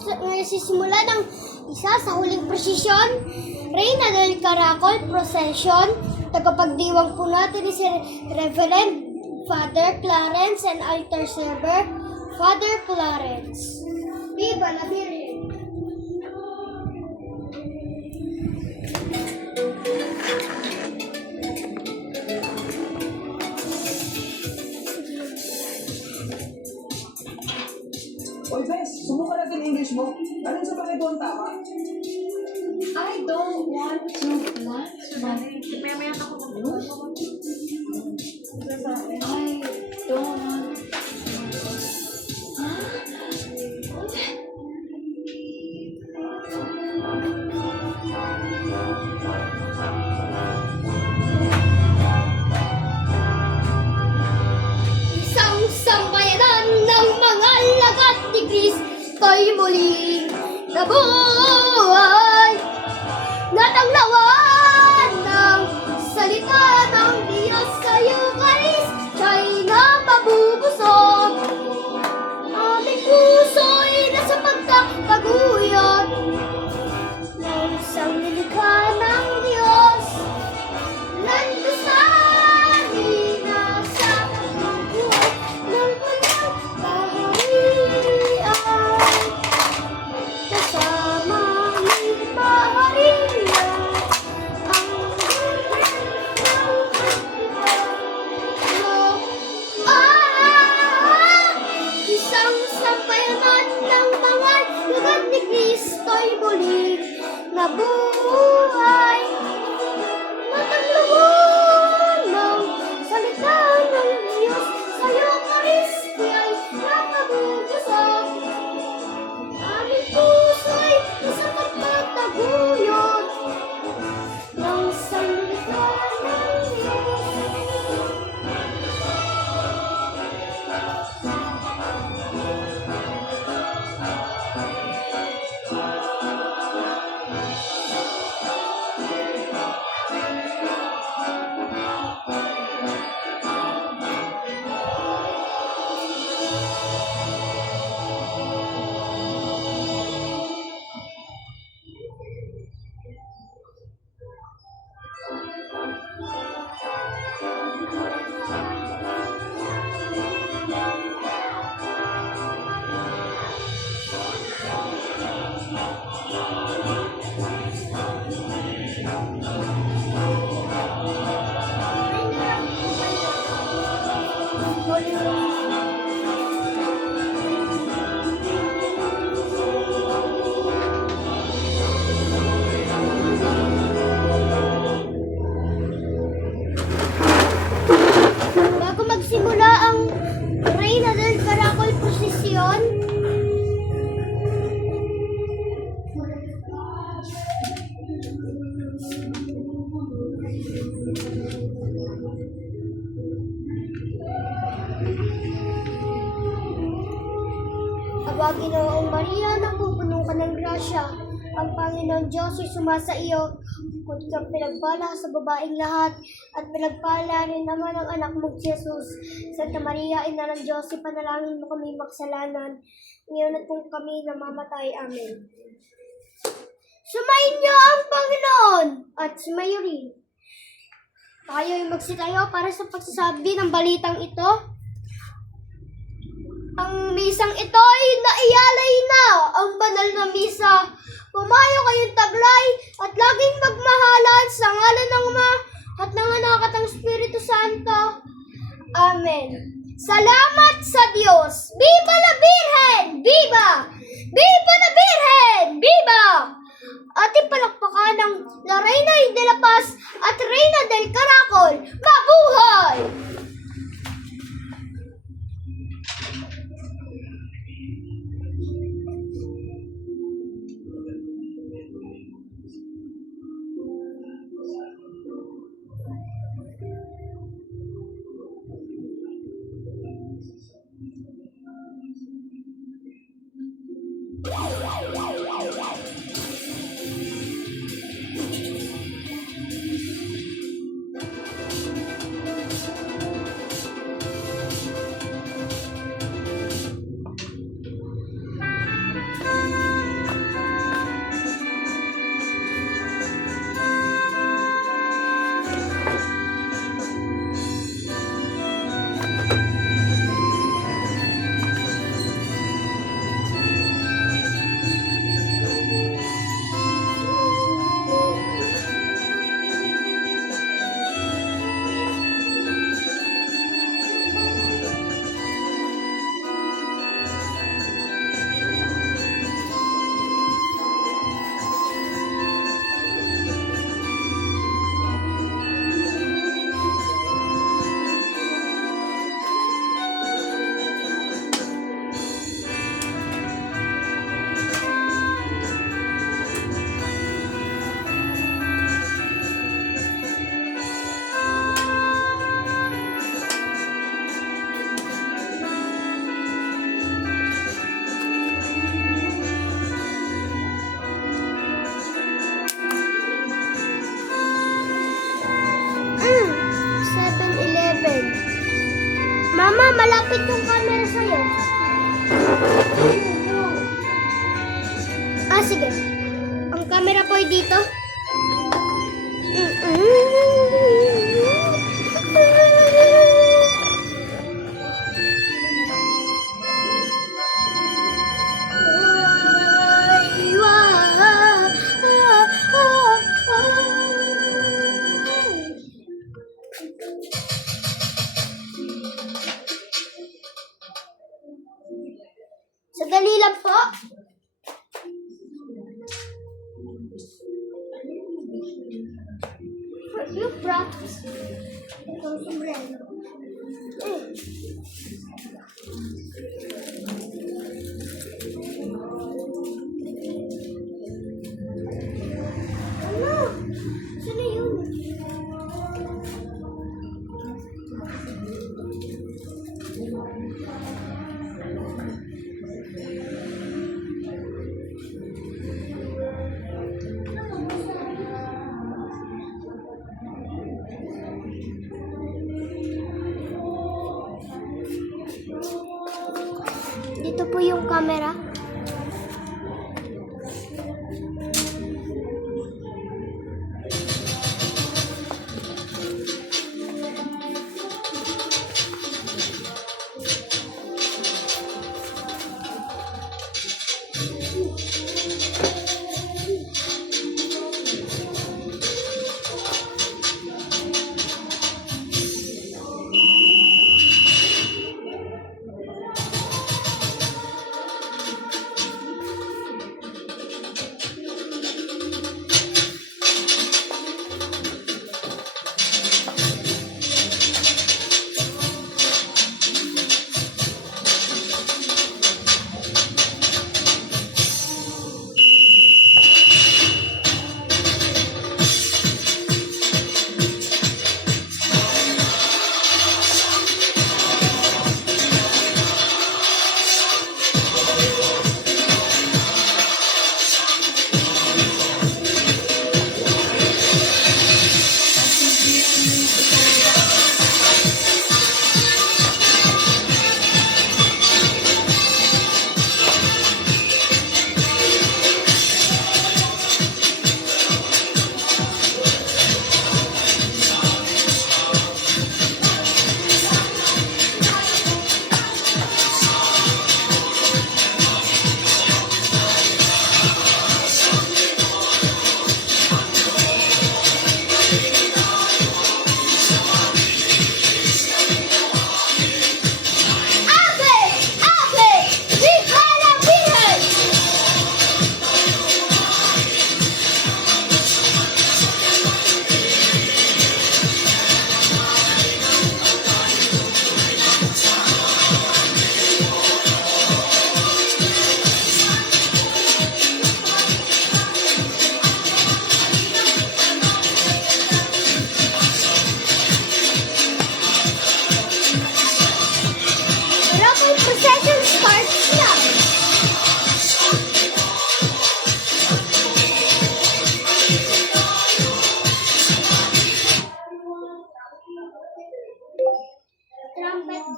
nagsisimula ng isa sa huling prosesyon, Reyna del Caracol Procession. Tagapagdiwang po natin si Reverend Father Clarence and Altar Server, Father Clarence. Viva la Virgen! Oy, Bes, subukan natin English mo. Anong sa pakito ang tama? I don't want to plant my... Maya-maya ako I don't want... Isang sambayanan ng mga lagat ni Kristo'y muling nabuhay. Natanglawan ng salita ng Diyos sa Eucharist, siya'y napabubusog. Aming puso'y nasa pagkakaguyod ng isang nilikha ng Diyos. Landasanin na sa buhay ng kanyang kaharian. Kasama ni Maria ang isang sambayanan ng mga lagat ni Kristo'y muling nabuhay. Natanglawan ng salita ng Diyos sa Eucharist ay nakabubusog. Aming puso'y nasa pagtataguyod ng salita ng Diyos. Bago magsimula ang Reyna del Caracol Procession, Aba, Ginoong Maria, napupuno ka ng grasya. Ang Panginoon Diyos ay sumasa iyo. Kung kang pinagpala sa babaeng lahat, at pinagpala rin naman ang anak mong si Jesus. Santa Maria, Ina ng Diyos, ipanalangin mo kami magsalanan, ngayon at kung kami namamatay. Amen. Sumayin niyo ang Panginoon at sumayo rin. Tayo ay magsitayo para sa pagsasabi ng balitang ito. Ang misang ito ay naiyalay na, ang banal na misa. Pumayo kayong taglay at laging magmahalan sa ngalan ng Ama at ng Anak at ng Espiritu Santo. Amen. Salamat sa Diyos. Viva la Virgen! Viva! Viva la Virgen! Viva! Ating palakpakan ng La Reina de la Paz at Reyna del Caracol. Mabuhay! malapit yung camera sa'yo. Ah, sige. Ang camera po ay dito. Sadali lang po. Yung practice. Itong sombrero. Ano? Saan na yun? Dito po yung camera.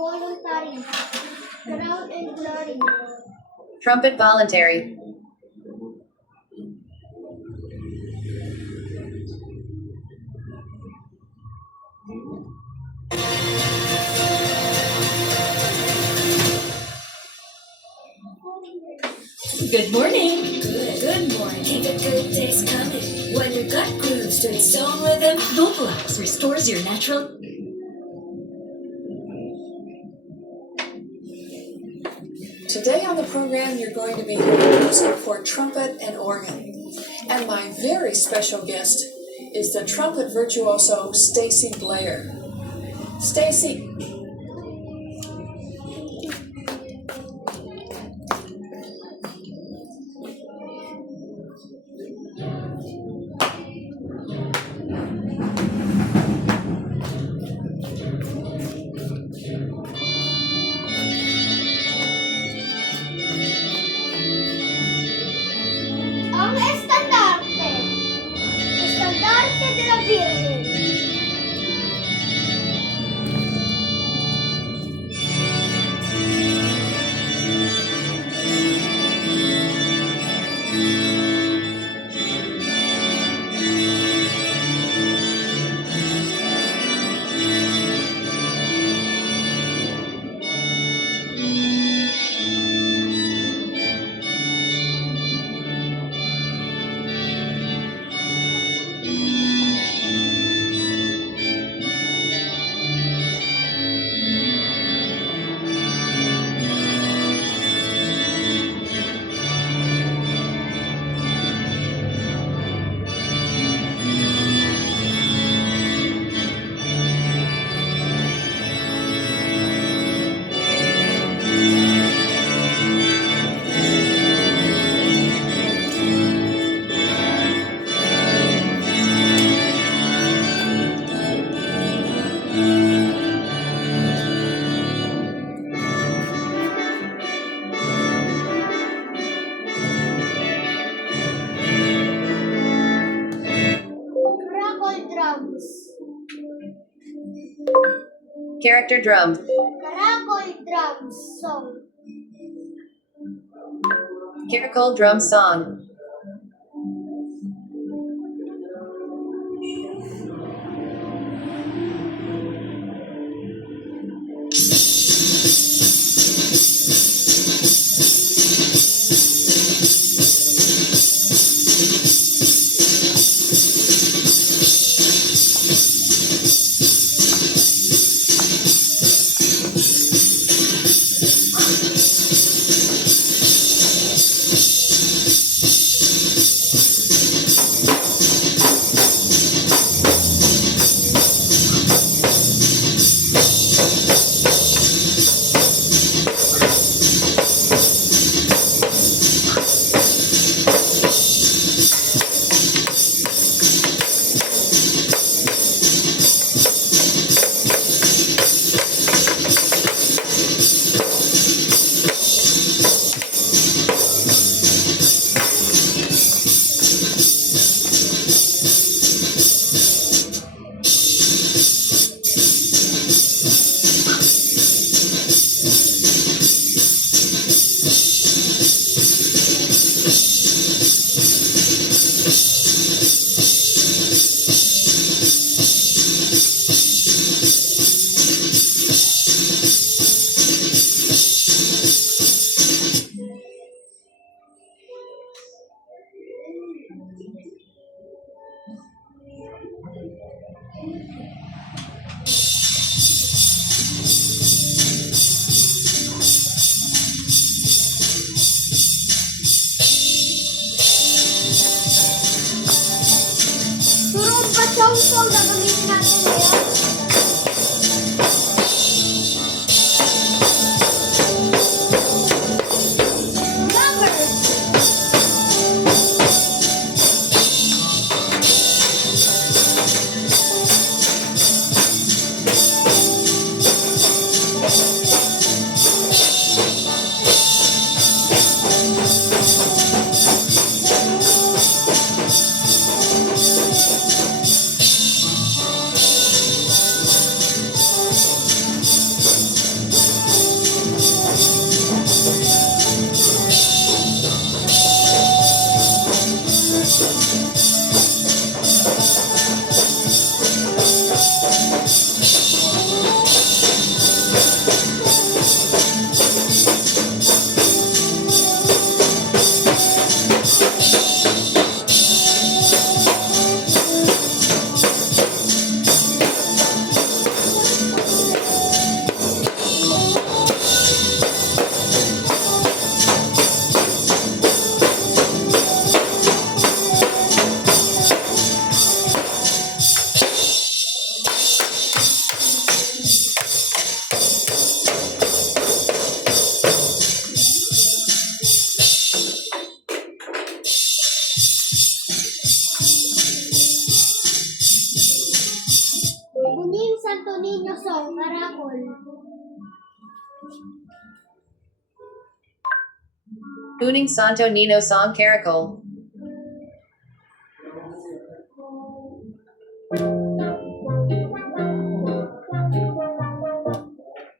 voluntary. Crown and glory. Trumpet voluntary. Good morning. Good morning. Keep a good day's coming. When your gut grooves to its own rhythm, Vocalax restores your natural. Today on the program, you're going to be hearing music for trumpet and organ. And my very special guest is the trumpet virtuoso Stacy Blair. Stacy. Ang estandarte. Estandarte de la Virgen. Character drum. Caracol drum song. Caracol drum song. Turumpa song gagamitin natin ngayon. Lovers. Muning Santo Niño song, Caracol. Tuning Santo Nino song Caracol.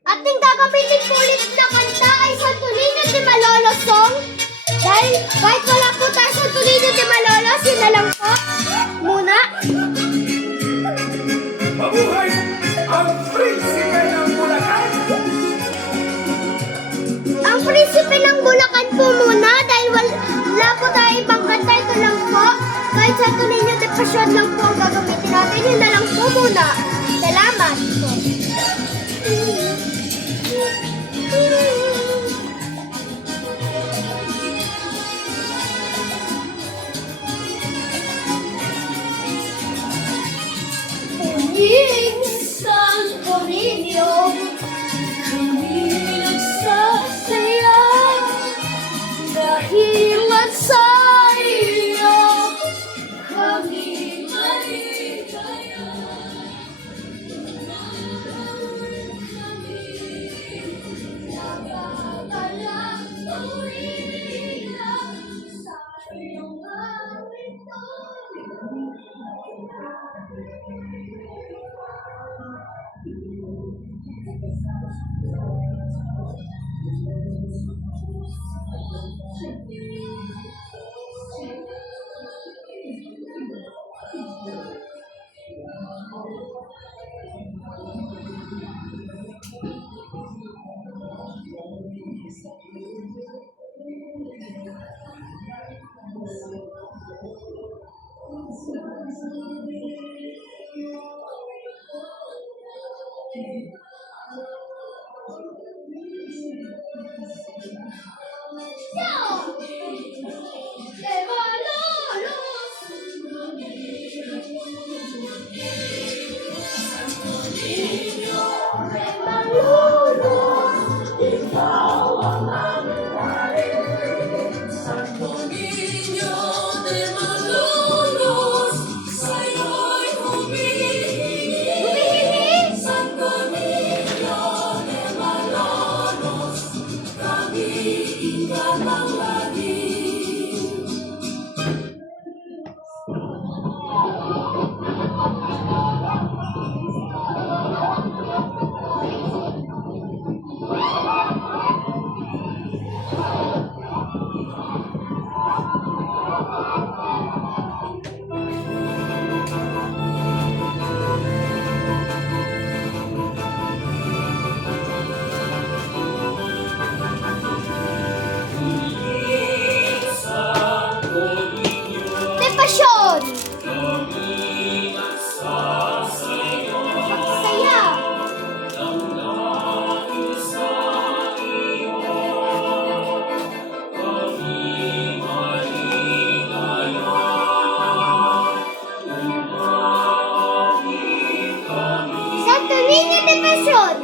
Ating gagamitin po ulit na kanta ay Santo Niño de Malolo song. Dahil kahit wala po tayo Santo Niño de Malolo, sila lang po. Muna. Mabuhay ang prinsipe ng Bulacan! Ang prinsipe ng Bulacan po muna dahil wala po tayo ibang kanta. Ito lang po. Kahit Santo Niño de Passion lang po ang gagamitin natin. Yun na lang po muna. Salamat po. Muning Santo Niño, kami nagsasaya dahil sa iyo kami maligaya. Nagagalak tuwina sa iyong arito. Depasyon! Saya! Santo Niño de Pasión!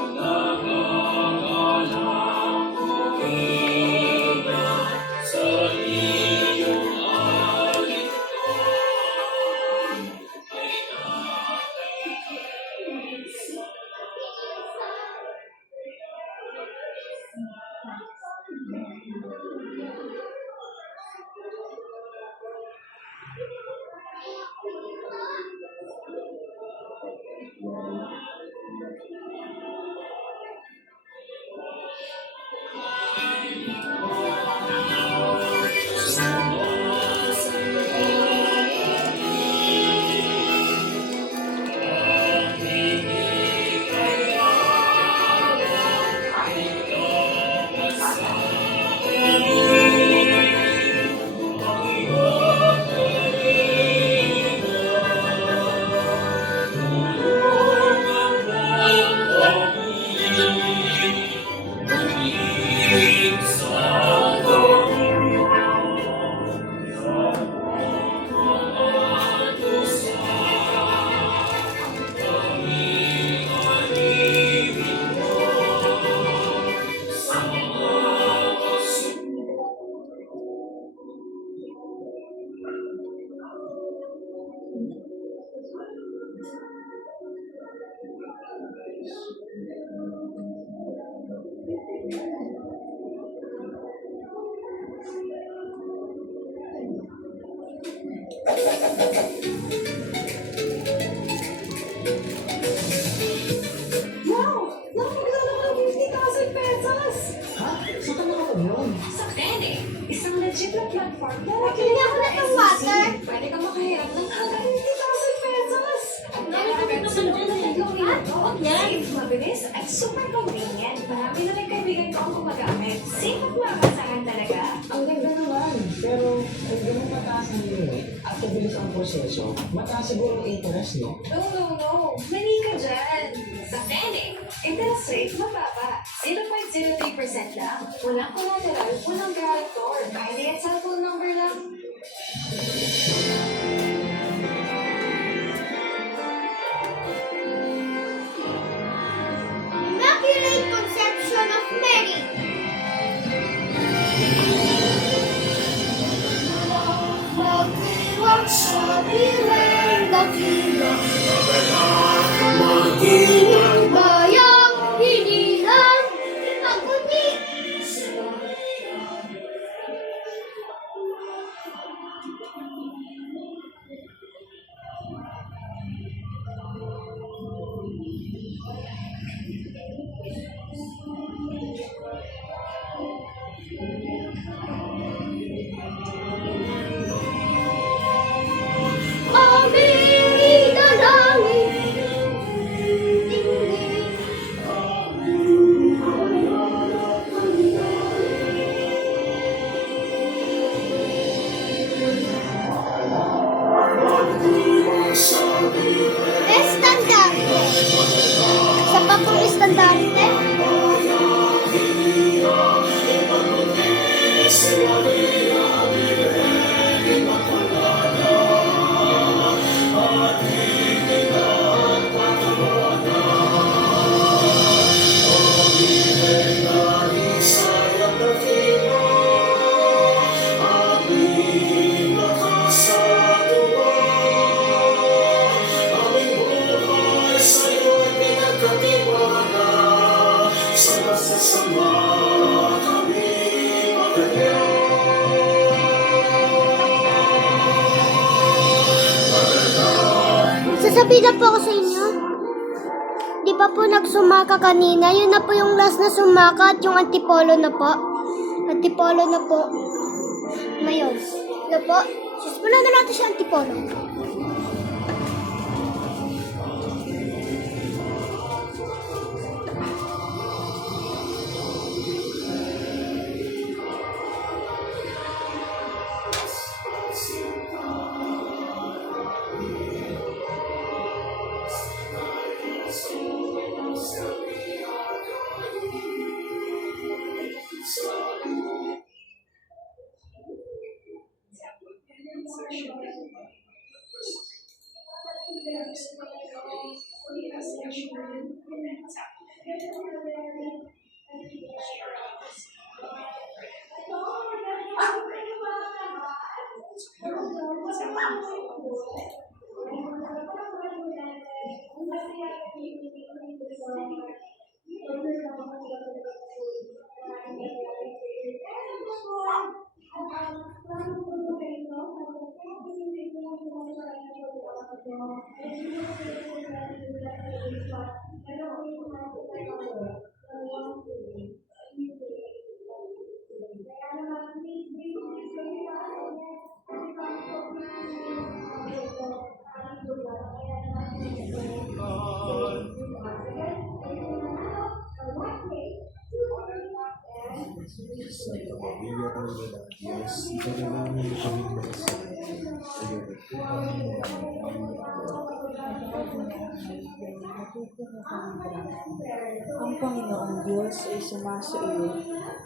Wow! Nakakagala ka ng 50,000 pesos! Ha? Saan ka nakapag yun? Sa Bene, isang legit na platform na Bili ako na ng water. Pwede ka makahiram ng hanggang 50,000 pesos! At kailangan sunod na tatlong minuto, safe, mabilis, at super convenient. Marami na rin kaibigan ko ang gumagamit. Safe at makasahan talaga. Ang ganda naman. Pero, kung ganun mataas ang limit at mabilis ang proseso, mataas siguro ang interest, no? No. Mali ka dyan. Sa Bene, interest rate mababa. 0.03% lang. Walang collateral, walang guarantor. ID at cellphone number lang. Immaculate Conception of Mary. Magdiwag sa bilang dakila. Magdiwag bayang hinilang. Pagpunyi. Sasabihin na po ako sa inyo. Di ba po nagsumaka kanina? Yun na po yung last na sumaka at yung antipolo na po. Antipolo na po. Ngayon. Ano po? Sisipunan na natin siya antipolo. Santa Maria, Ina ng Diyos, ipanalangin mo kaming makasalanan, ngayon at kung kami Ang Panginoong Diyos ay sumasa iyo.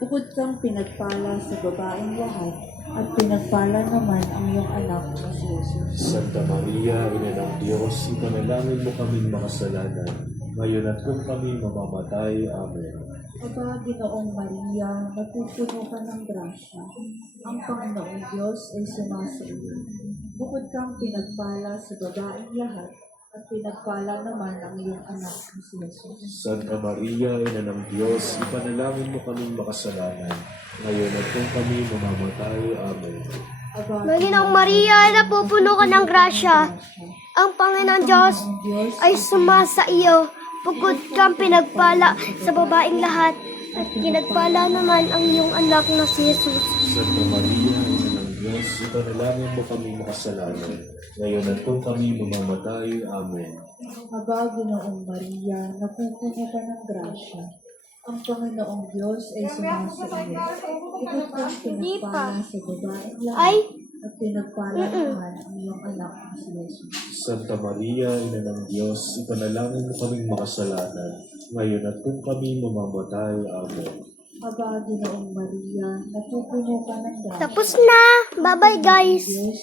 Bukod kang pinagpala sa babaeng lahat, at pinagpala naman ang iyong anak na si Jesus. Santa Maria, Ina ng Diyos, ipanalangin mo kaming makasalanan, ngayon at kung kami mamamatay. Amen. Aba, Ginoong Maria, napupuno ka ng grasya. Ang Panginoong Diyos ay sumasa iyo. Bukod kang pinagpala sa babaeng lahat, at pinagpala naman ang iyong anak na si Jesus. Santa Maria, Ina ng Diyos, ipanalangin mo kaming makasalanan, ngayon at kung kami mamamatay. Amen. Aba, Ginoong Maria, napupuno ka ng grasya. Ang Panginoon Diyos ay sumasa iyo. Bukod kang pinagpala sa babaeng lahat, at pinagpala naman ang iyong anak na si Jesus. Santa Maria, Ina ng Diyos, ipanalangin mo kaming makasalanan, ngayon at kung kami mamamatay. Amen. Aba, Ginoong Maria, napupuno ka ng grasya. Ang Panginoong Diyos ay sumasa iyo. Bukod kang pinagpala sa babaeng lahat, Ay, at pinagpala naman ang iyong anak na si Jesus. Santa Maria, Ina ng Diyos, ipanalangin mo kaming makasalanan, ngayon at kung kami mamamatay. Amen. Aba, Ginoong Maria, napupuno ka ng grasya. tapos na. Bye-bye guys. Diyos